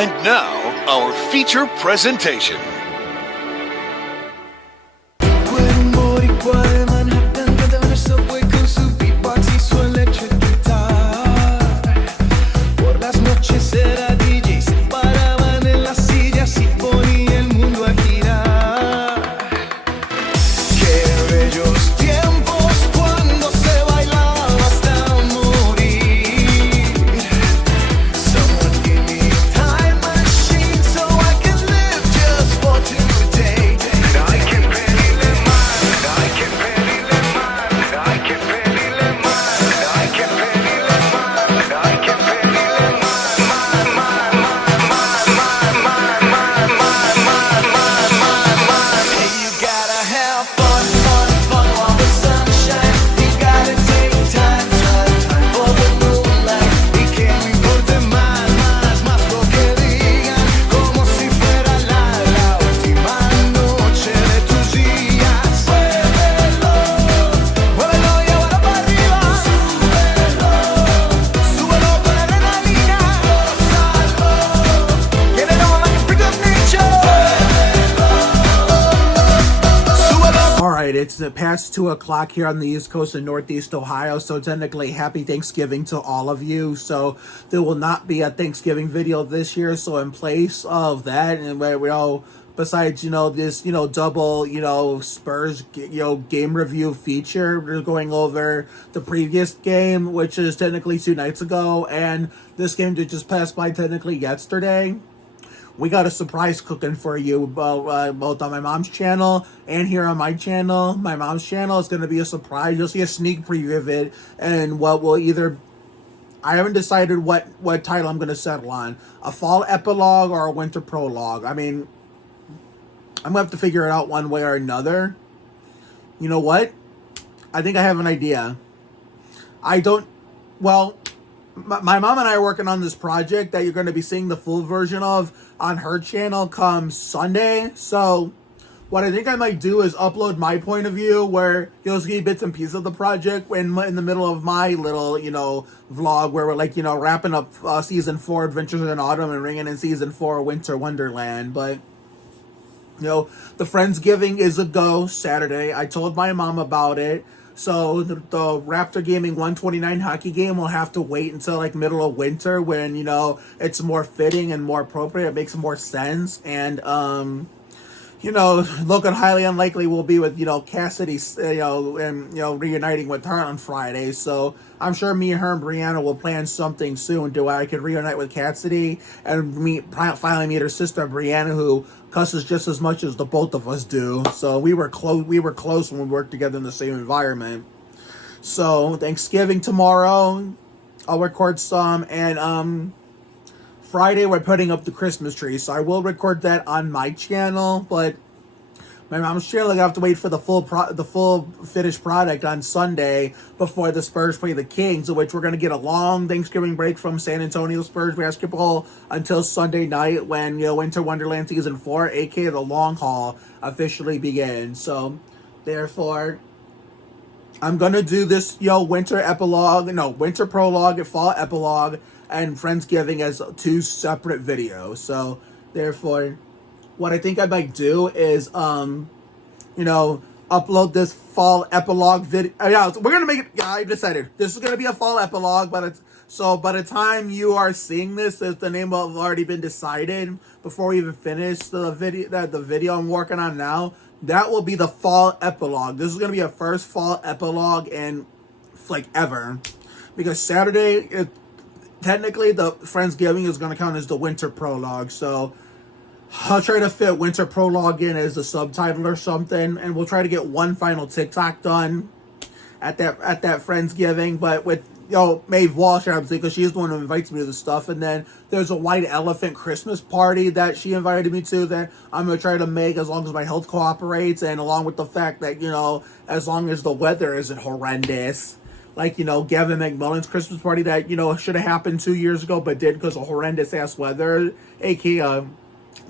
And now, our feature presentation. It's past 2 o'clock here on the East Coast of Northeast Ohio, so technically happy Thanksgiving to all of you. So there will not be a Thanksgiving video this year, so in place of that, and where we all, besides, this, double, Spurs, game review feature, we're going over the previous game, which is technically 2 nights ago, and this game that just passed by technically yesterday. We got a surprise cooking for you, both on my mom's channel and here on my channel. My mom's channel is going to be a surprise. You'll see a sneak preview of it, and what will either... I haven't decided what title I'm going to settle on. A fall epilogue or a winter prologue. I mean, I'm going to have to figure it out one way or another. You know what? I think I have an idea. My mom and I are working on this project that you're going to be seeing the full version of on her channel come Sunday. So what I think I might do is upload my point of view, where you'll see bits and pieces of the project in the middle of my little, vlog, where we're wrapping up season 4 Adventures in Autumn and ringing in season 4 Winter Wonderland. But the Friendsgiving is a go Saturday. I told my mom about it. So the Raptor Gaming 129 hockey game will have to wait until middle of winter, when it's more fitting and more appropriate. It makes more sense. And looking highly unlikely will be with Cassidy, and reuniting with her on Friday. So I'm sure me, her, and Brianna will plan something soon to where I could reunite with Cassidy and finally meet her sister Brianna, who cusses just as much as the both of us do. So we were close when we worked together in the same environment. So Thanksgiving tomorrow, I'll record some, and Friday we're putting up the Christmas tree, so I will record that on my channel. But my mom's channel, I have to wait for the full finished product on Sunday before the Spurs play the Kings, in which we're going to get a long Thanksgiving break from San Antonio Spurs basketball until Sunday night, when Winter Wonderland Season 4, aka the long haul, officially begins. So therefore, I'm going to do this winter prologue and fall epilogue and Friendsgiving as 2 separate videos. So therefore, what I think I might do is, upload this fall epilogue video. We're going to make it, I decided, this is going to be a fall epilogue, so by the time you are seeing this, the name will have already been decided before we even finish the video I'm working on now. That will be the fall epilogue. This is going to be a first fall epilogue in, ever. Because Saturday, technically, the Friendsgiving is going to count as the winter prologue, so I'll try to fit winter prologue in as a subtitle or something, and we'll try to get one final TikTok done at that Friendsgiving. But with Maeve Walsh, obviously, because she's the one who invites me to the stuff, and then there's a White Elephant Christmas party that she invited me to that I'm gonna try to make as long as my health cooperates, and along with the fact that as long as the weather isn't horrendous. Gavin McMillan's Christmas party that, should have happened 2 years ago, but did because of horrendous ass weather, aka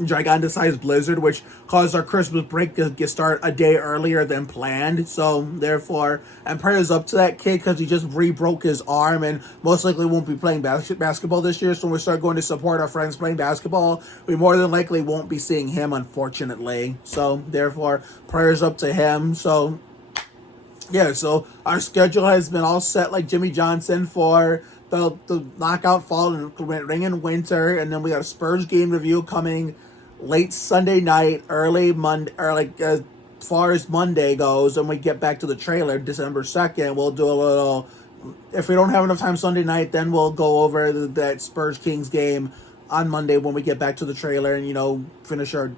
gigantic-sized blizzard, which caused our Christmas break to start a day earlier than planned. So therefore, and prayers up to that kid because he just re-broke his arm and most likely won't be playing basketball this year. So when we start going to support our friends playing basketball, we more than likely won't be seeing him, unfortunately. So therefore, prayers up to him. So yeah, so our schedule has been all set like Jimmy Johnson for the knockout fall and ring in winter, and then we got a Spurs game review coming late Sunday night, early Monday, or like as far as Monday goes, and we get back to the trailer December 2nd. We'll do a little. If we don't have enough time Sunday night, then we'll go over that Spurs Kings game on Monday when we get back to the trailer and finish our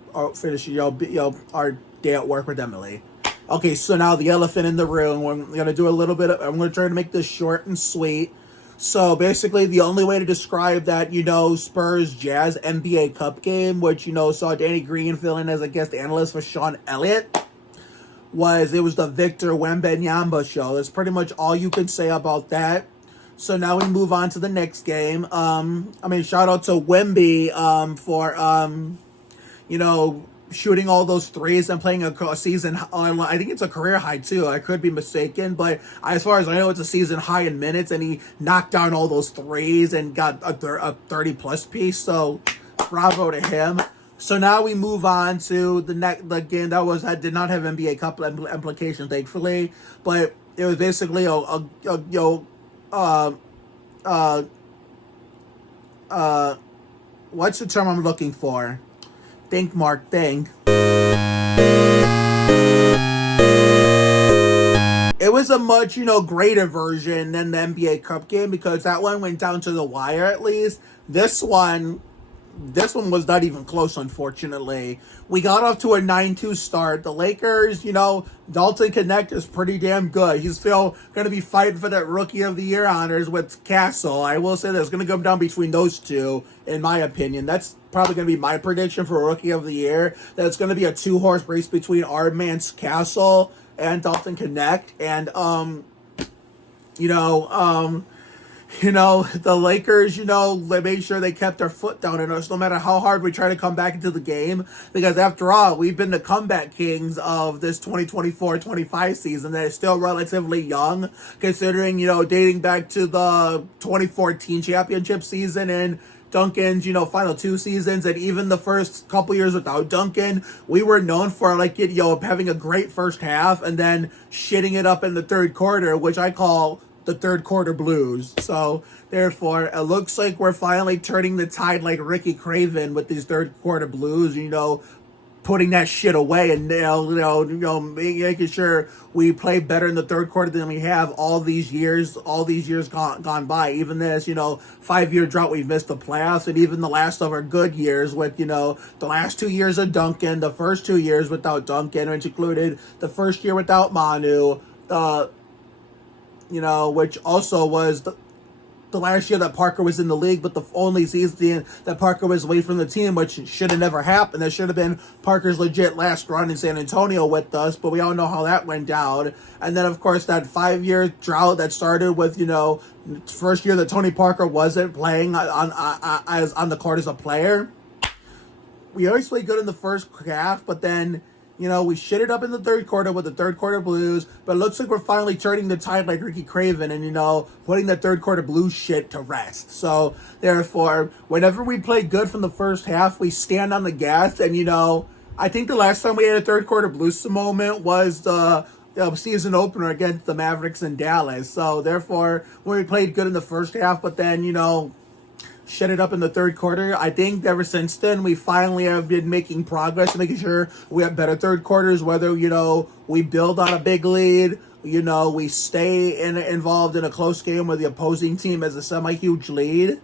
day at work with Emily. Okay, so now the elephant in the room. We're gonna do a little bit. I'm gonna try to make this short and sweet. So basically, the only way to describe that, Spurs Jazz NBA Cup game, which, saw Danny Green fill in as a guest analyst for Sean Elliott, it was the Victor Wembanyama show. That's pretty much all you can say about that. So now we move on to the next game. Shout out to Wemby for shooting all those threes and playing a season. I think it's a career high too. I could be mistaken, but as far as I know, it's a season high in minutes, and he knocked down all those threes and got a 30-plus piece. So bravo to him. So now we move on to the game that did not have NBA Cup implications, thankfully, but it was basically what's the term I'm looking for? Think, Mark, think. It was a much, greater version than the NBA Cup game because that one went down to the wire at least. This one was not even close, unfortunately. We got off to a 9-2 start. The Lakers, Dalton Connect is pretty damn good. He's still going to be fighting for that Rookie of the Year honors with Castle. I will say that it's going to come down between those two, in my opinion. That's probably going to be my prediction for Rookie of the Year. That it's going to be a 2-horse race between our man Castle and Dalton Connect. And, the Lakers, they made sure they kept their foot down on us no matter how hard we try to come back into the game. Because after all, we've been the comeback kings of this 2024-25 season that is still relatively young, considering, dating back to the 2014 championship season and Duncan's, final 2 seasons, and even the first couple years without Duncan, we were known for having a great first half and then shitting it up in the third quarter, which I call the third quarter blues. So therefore, it looks like we're finally turning the tide like Ricky Craven with these third quarter blues, putting that shit away and making sure we play better in the third quarter than we have all these years gone by. Even this 5-year drought, we've missed the playoffs, and even the last of our good years with the last 2 years of Duncan, the first 2 years without Duncan, which included the first year without Manu, which also was the last year that Parker was in the league, but the only season that Parker was away from the team, which should have never happened. That should have been Parker's legit last run in San Antonio with us, but we all know how that went down. And then, of course, that 5-year drought that started with, first year that Tony Parker wasn't playing on the court as a player. We always played good in the first half, but then we shit it up in the third quarter with the third quarter blues, but it looks like we're finally turning the tide like Ricky Craven and, putting the third quarter blues shit to rest. So, therefore, whenever we play good from the first half, we stand on the gas. And, I think the last time we had a third quarter blues moment was the season opener against the Mavericks in Dallas. So, therefore, when we played good in the first half, but then, shut it up in the third quarter. I think ever since then, we finally have been making progress, making sure we have better third quarters, whether, we build on a big lead, we stay involved in a close game where the opposing team has a semi-huge lead.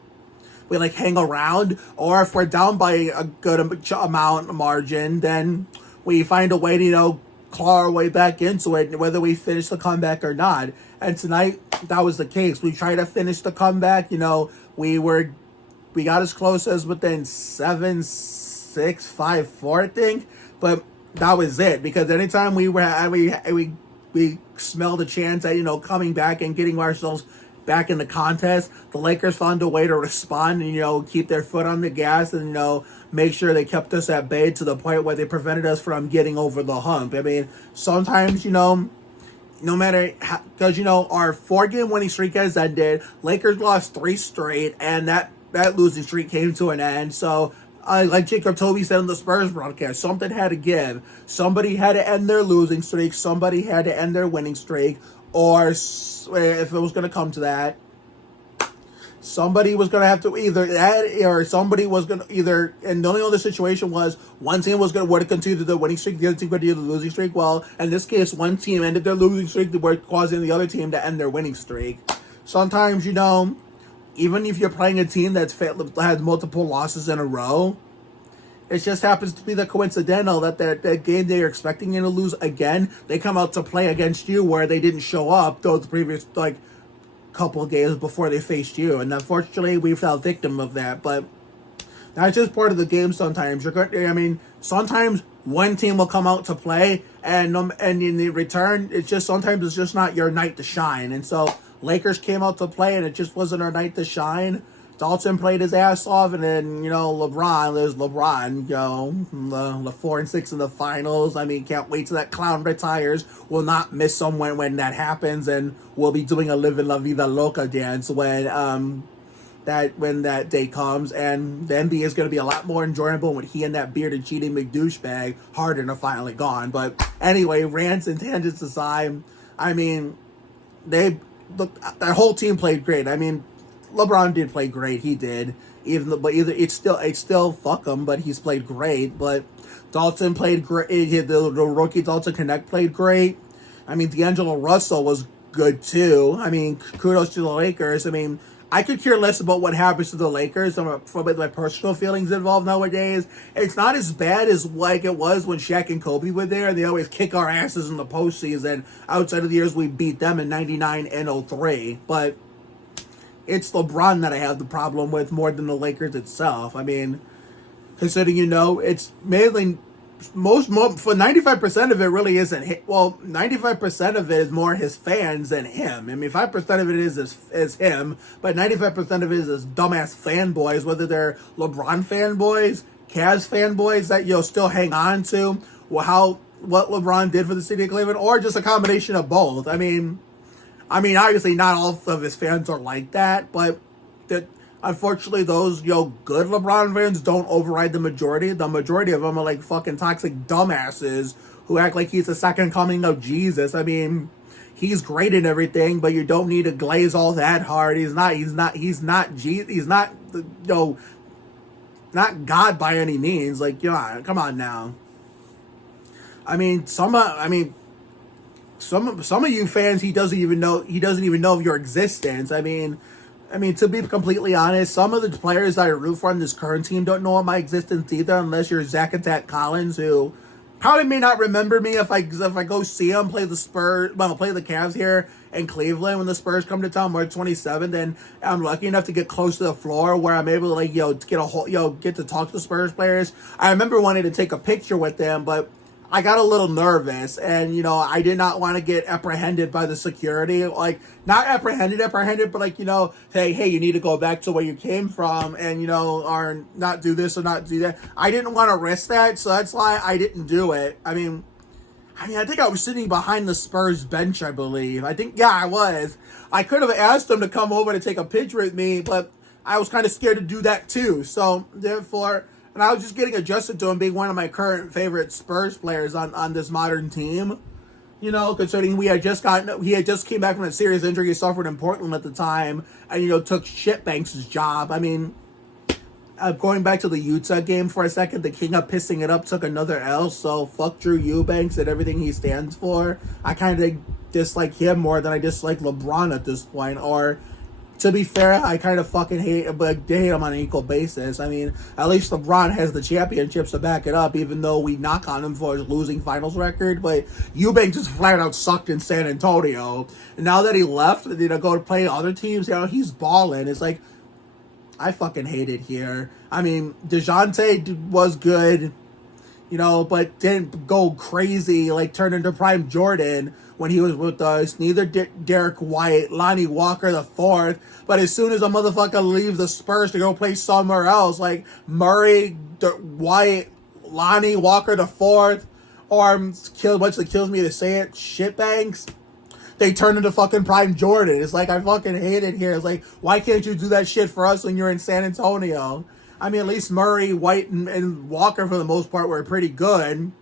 We, hang around, or if we're down by a good amount of margin, then we find a way to, claw our way back into it, whether we finish the comeback or not. And tonight, that was the case. We tried to finish the comeback, we got as close as within 7-6, 5-4, I think, but that was it. Because anytime we smelled a chance at coming back and getting ourselves back in the contest, the Lakers found a way to respond and, keep their foot on the gas and, make sure they kept us at bay to the point where they prevented us from getting over the hump. I mean, sometimes, no matter how, because our 4-game winning streak has ended. Lakers lost 3 straight, and that losing streak came to an end. So, like Jacob Toby said on the Spurs broadcast, something had to give. Somebody had to end their losing streak. Somebody had to end their winning streak, or if it was going to come to that, somebody was going to have to either that, or somebody was going to either, and the only other situation was one team was going to continue the winning streak, the other team continued the losing streak. Well, in this case, one team ended their losing streak, they were causing the other team to end their winning streak. Sometimes, even if you're playing a team that's had multiple losses in a row, it just happens to be the coincidental that that game they're expecting you to lose again, they come out to play against you where they didn't show up those previous, couple of games before they faced you, and unfortunately we fell victim of that. But that's just part of the game. Sometimes sometimes one team will come out to play, and in the return, sometimes it's just not your night to shine. And so Lakers came out to play, and it just wasn't our night to shine. Dalton played his ass off, and then there's LeBron, the 4-6 in the finals. I mean, can't wait till that clown retires. We'll not miss someone when that happens, and we'll be doing a Live in La Vida Loca dance when that day comes. And the NBA is going to be a lot more enjoyable when he and that bearded cheating McDouchebag Harden are finally gone. But anyway, rants and tangents aside, I mean, that whole team played great. I mean, LeBron did play great. He did. It's still fuck him, but he's played great. But Dalton played great. The rookie Dalton Connect played great. I mean, D'Angelo Russell was good too. I mean, kudos to the Lakers. I mean, I could care less about what happens to the Lakers from my personal feelings involved nowadays. It's not as bad as like it was when Shaq and Kobe were there. They always kick our asses in the postseason. Outside of the years we beat them in 99 and 03. But it's LeBron that I have the problem with more than the Lakers itself. I mean, considering, it's mainly most for 95% of it really isn't. Well, 95% of it is more his fans than him. I mean, 5% of it is him, but 95% of it is his dumbass fanboys, whether they're LeBron fanboys, Cavs fanboys that still hang on to what LeBron did for the city of Cleveland, or just a combination of both. I mean, obviously not all of his fans are like that, but unfortunately those, good LeBron fans don't override the majority. The majority of them are like fucking toxic dumbasses who act like he's the second coming of Jesus. I mean, he's great and everything, but you don't need to glaze all that hard. He's not not God by any means. Come on now. Some of you fans, he doesn't even know of your existence. I mean, to be completely honest, some of the players that I root for on this current team don't know of my existence either, unless you're Zach Attack Collins, who probably may not remember me if I go see him play the Cavs here in Cleveland when the Spurs come to town March 27th, and I'm lucky enough to get close to the floor where I'm able to get to talk to the Spurs players. I remember wanting to take a picture with them, but I got a little nervous, and, I did not want to get apprehended by the security. Not apprehended, but hey, you need to go back to where you came from and, or not do this or not do that. I didn't want to risk that, so that's why I didn't do it. I think I was sitting behind the Spurs bench, I believe. I was. I could have asked them to come over to take a picture with me, but I was kind of scared to do that too. So, therefore, and I was just getting adjusted to him being one of my current favorite Spurs players on this modern team. Considering he had just came back from a serious injury he suffered in Portland at the time, and, took Shitbanks' job. I mean, going back to the Utah game for a second, the king of pissing it up took another L, so fuck Drew Eubanks and everything he stands for. I kind of dislike him more than I dislike LeBron at this point, or to be fair, I kind of fucking hate him on an equal basis. I mean, at least LeBron has the championships to back it up, even though we knock on him for his losing finals record. But Eubanks just flat out sucked in San Antonio. And now that he left, go to play other teams, he's balling. It's like, I fucking hate it here. I mean, DeJounte was good. but didn't go crazy, like turn into Prime Jordan when he was with us. Neither Derek White, Lonnie Walker the fourth. But as soon as a motherfucker leaves the Spurs to go play somewhere else, like Murray, White, Lonnie Walker the fourth, or much that kills me to say it, shitbanks, they turn into fucking Prime Jordan. It's like, I fucking hate it here. It's like, why can't you do that shit for us when you're in San Antonio? I mean, at least Murray, White, and Walker, for the most part, were pretty good.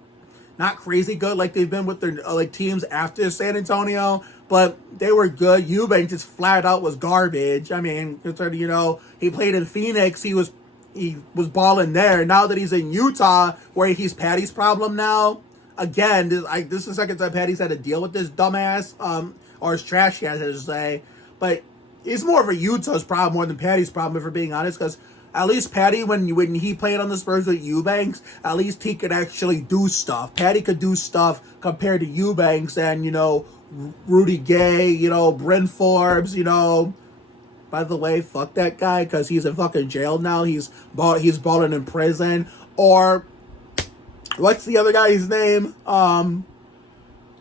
Not crazy good like they've been with their teams after San Antonio, but they were good. Eubanks just flat out was garbage. I mean, he played in Phoenix. He was balling there. Now that he's in Utah, where he's Patty's problem now, again, this is the second time Patty's had to deal with this dumbass, or his trash ass, I should say. But it's more of a Utah's problem more than Patty's problem, if we're being honest, because at least Patty, when he played on the Spurs with Eubanks, at least he could actually do stuff. Patty could do stuff compared to Eubanks and, Rudy Gay, Bryn Forbes, By the way, fuck that guy, because he's in fucking jail now. He's balling in prison. Or, what's the other guy's name? Oh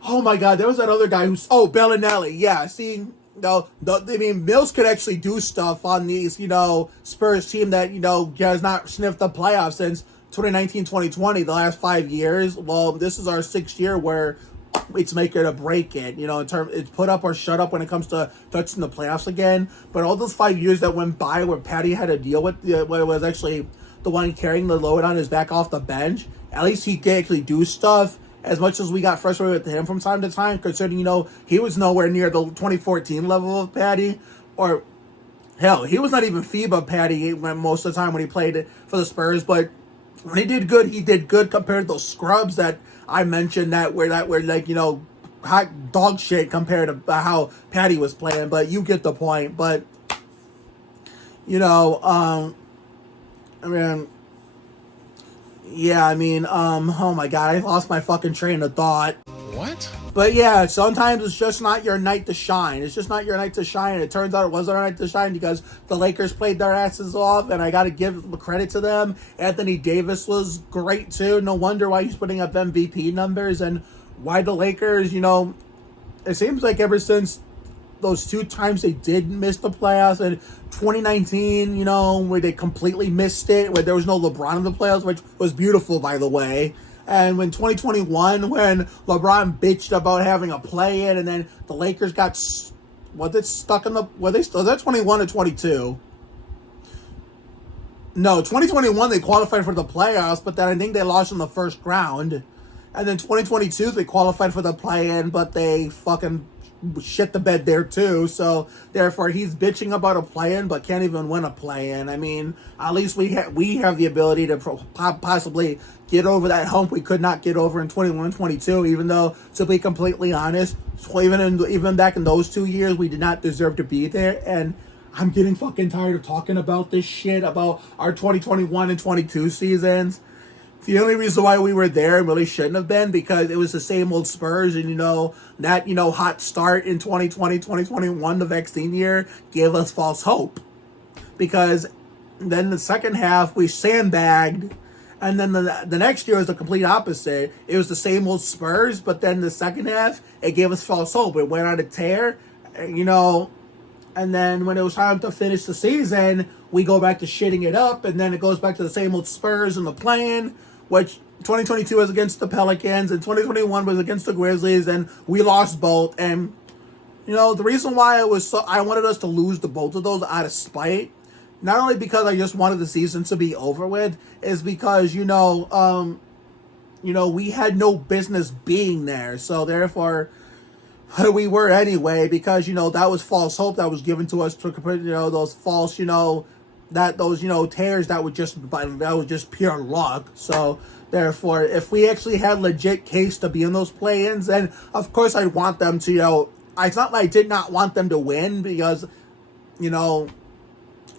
my god, there was that other guy Bellinelli. Yeah, see... Mills could actually do stuff on these, Spurs team that, has not sniffed the playoffs since 2019-2020, the last 5 years. Well, this is our 6th year where it's make it or break it, it's put up or shut up when it comes to touching the playoffs again. But all those 5 years that went by where Patty had to deal with, where it was actually the one carrying the load on his back off the bench, at least he could actually do stuff. As much as we got frustrated with him from time to time, considering, he was nowhere near the 2014 level of Patty, or hell, he was not even FIBA Patty most of the time when he played for the Spurs. But when he did good compared to those scrubs that I mentioned that were like, hot dog shit compared to how Patty was playing. But you get the point. But oh my god, I lost my fucking train of thought. What? But yeah, sometimes it's just not your night to shine. It's just not your night to shine. It turns out it wasn't our night to shine because the Lakers played their asses off, and I gotta give credit to them. Anthony Davis was great too. No wonder why he's putting up MVP numbers, and why the Lakers, it seems like ever since those 2 times they did miss the playoffs, and 2019, where they completely missed it, where there was no LeBron in the playoffs, which was beautiful, by the way. And when 2021, when LeBron bitched about having a play-in, and then the Lakers got, was that 21 or 22? No, 2021 they qualified for the playoffs, but then I think they lost in the first round. And then 2022 they qualified for the play-in, but they fucking shit the bed there too. So therefore he's bitching about a play-in but can't even win a play-in. I mean, at least we have the ability to possibly get over that hump we could not get over in 21-22, even though, to be completely honest, even back in those 2 years we did not deserve to be there. And I'm getting fucking tired of talking about this shit about our 2021 and 22 seasons. The only reason why we were there and really shouldn't have been because it was the same old Spurs, and that hot start in 2020, 2021, the vaccine year, gave us false hope. Because then the second half we sandbagged, and then the next year was the complete opposite. It was the same old Spurs, but then the second half it gave us false hope. It went on a tear, and then when it was time to finish the season, we go back to shitting it up, and then it goes back to the same old Spurs and the plan, which 2022 was against the Pelicans, and 2021 was against the Grizzlies, and we lost both. And, the reason why I wanted us to lose both of those out of spite, not only because I just wanted the season to be over with, is because, we had no business being there. So, therefore, we were anyway, because, that was false hope that was given to us to, those false, tears that was just pure luck. So therefore, if we actually had legit case to be in those play-ins, then of course I'd want them to, it's not like I did not want them to win because,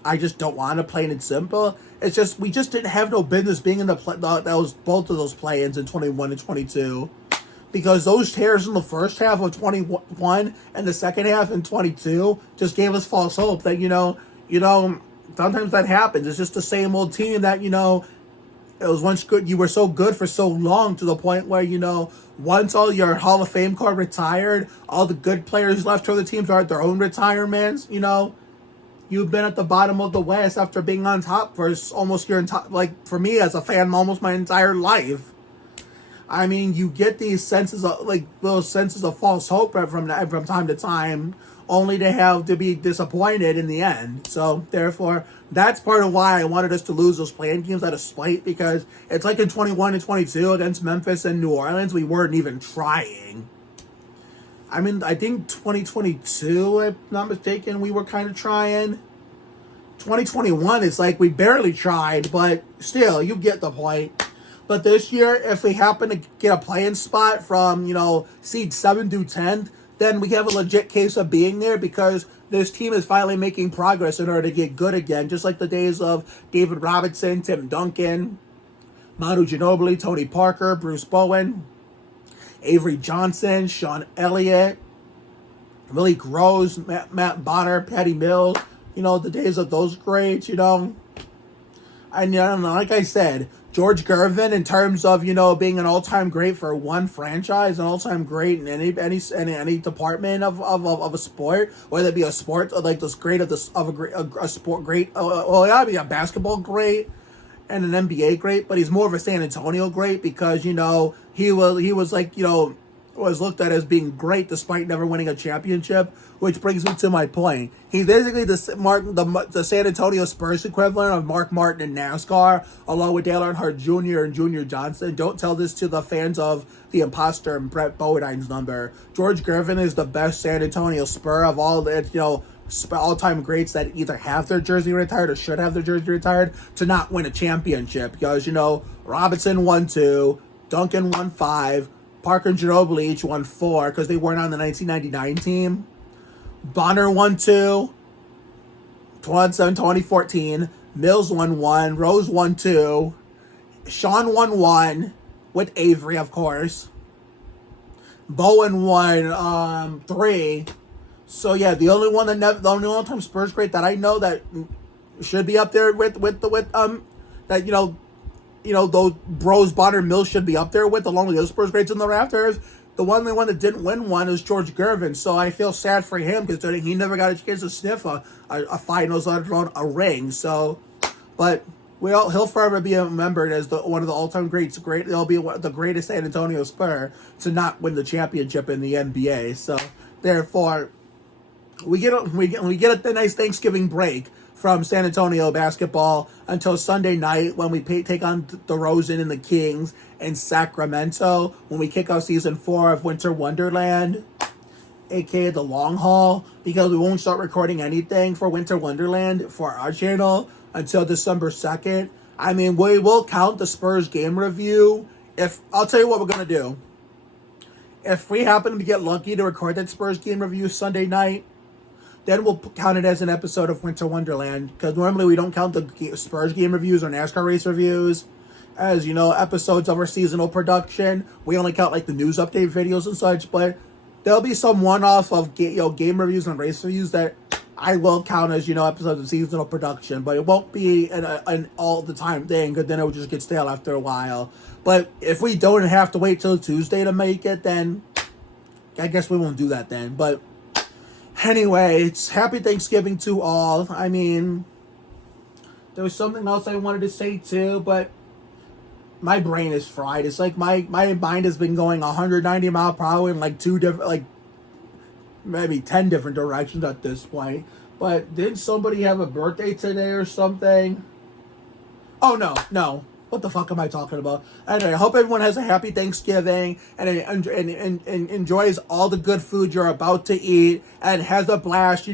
I just don't want to, plain and simple. It's just, we just didn't have no business being in both of those play-ins in 21 and 22. Because those tears in the first half of 21 and the second half in 22 just gave us false hope that, sometimes that happens. It's just the same old team that, it was once good. You were so good for so long to the point where, once all your Hall of Fame core retired, all the good players left for the teams are at their own retirements. You've been at the bottom of the West after being on top for almost your entire, like for me as a fan, almost my entire life. I mean, you get these senses of those senses of false hope from time to time, only to have to be disappointed in the end. So therefore, that's part of why I wanted us to lose those play-in games out of spite, because it's like in 21 and 22 against Memphis and New Orleans, we weren't even trying. I mean, I think 2022, if not mistaken, we were kind of trying. 2021, it's like we barely tried, but still, you get the point. But this year, if we happen to get a play-in spot from, seed 7 through 10, then we have a legit case of being there, because this team is finally making progress in order to get good again, just like the days of David Robinson, Tim Duncan, Manu Ginobili, Tony Parker, Bruce Bowen, Avery Johnson, Sean Elliott, Malik Rose, Matt Bonner, Patty Mills, the days of those greats, And like I said, George Gervin, in terms of, being an all-time great for one franchise, an all-time great in any department of a sport, whether it be a sport like this great of a sport great, yeah, be a basketball great and an NBA great, but he's more of a San Antonio great because, he was like, was looked at as being great despite never winning a championship, which brings me to my point. He's basically the San Antonio Spurs equivalent of Mark Martin in NASCAR, along with Dale Earnhardt Jr. and Junior Johnson. Don't tell this to the fans of The Imposter and Brett Bowdine's number. George Gervin is the best San Antonio Spur of all the, all-time greats that either have their jersey retired or should have their jersey retired to not win a championship. Because, Robinson won 2, Duncan won 5, Parker and Ginobili each won 4 because they weren't on the 1999 team. Bonner won 2, 2014. Mills won 1. Rose won 2. Sean won 1 with Avery, of course. Bowen won 3. So yeah, the only all-time Spurs great that I know that should be up there with those Bros, Bonner, Mills should be up there with, along with the other Spurs greats in the rafters. The only one that didn't win one is George Gervin, so I feel sad for him because he never got a chance to sniff a finals, let alone a ring. So, but he'll forever be remembered as one of the all-time greats. He'll be the greatest San Antonio Spur to not win the championship in the NBA. So, therefore, we get a nice Thanksgiving break from San Antonio basketball until Sunday night when we take on DeRozan and the Kings in Sacramento when we kick off season 4 of Winter Wonderland, aka the long haul, because we won't start recording anything for Winter Wonderland for our channel until December 2nd. I mean, we will count the Spurs game review. I'll tell you what we're gonna do. If we happen to get lucky to record that Spurs game review Sunday night, then we'll count it as an episode of Winter Wonderland, because normally we don't count the Spurs game reviews or NASCAR race reviews as, episodes of our seasonal production. We only count, the news update videos and such, but there'll be some one-off of, game reviews and race reviews that I will count as, episodes of seasonal production, but it won't be an all-the-time thing, because then it will just get stale after a while. But if we don't have to wait till Tuesday to make it, then I guess we won't do that then, but anyway, it's happy Thanksgiving to all. I mean, there was something else I wanted to say too, but my brain is fried. It's like my mind has been going 190 mile per hour in 2 different, maybe 10 different directions at this point. But did somebody have a birthday today or something? Oh, no. What the fuck am I talking about? Anyway, I hope everyone has a happy Thanksgiving and enjoys all the good food you're about to eat and has a blast,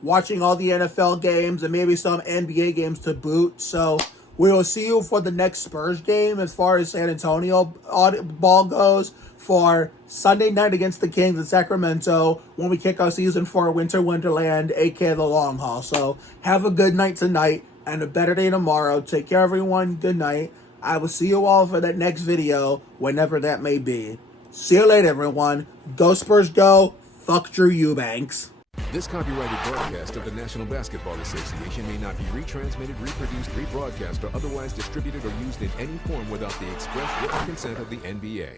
watching all the NFL games and maybe some NBA games to boot. So we will see you for the next Spurs game as far as San Antonio ball goes for Sunday night against the Kings in Sacramento when we kick off season 4 Winter Wonderland, aka the long haul. So have a good night tonight and a better day tomorrow. Take care, everyone. Good night. I will see you all for that next video, whenever that may be. See you later, everyone. Go Spurs, go. Fuck Drew Eubanks. This copyrighted broadcast of the National Basketball Association may not be retransmitted, reproduced, rebroadcast, or otherwise distributed or used in any form without the express written consent of the NBA.